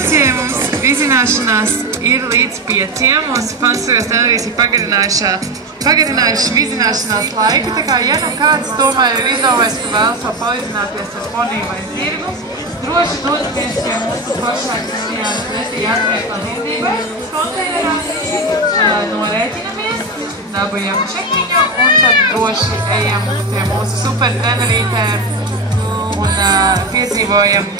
Gimnāzijai mums vizināšanās ir līdz 5. Mūsu fantastiskās trenerijas ir pagarinājuši vizināšanās laiku, tā kā, ja nu kāds tomēr ir izdomājis, ka vēlas vēl palīdzināties ar poniju vai zirgu, droši dodaties pie mūsu plašākas jāatvietla virzībai konteinerā, norēķinamies, dabujam čekiņu un tad droši ejam pie mūsu super trenerītēm un piedzīvojam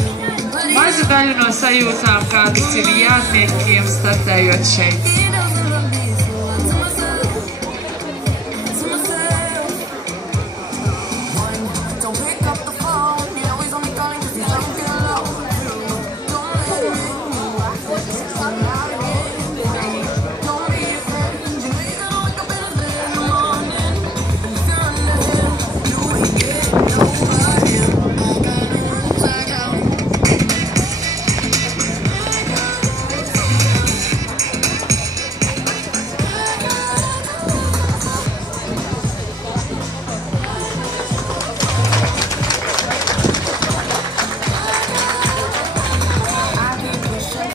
mazu daļu no sajūtām, kādas ir jātniekiem startējot šeit.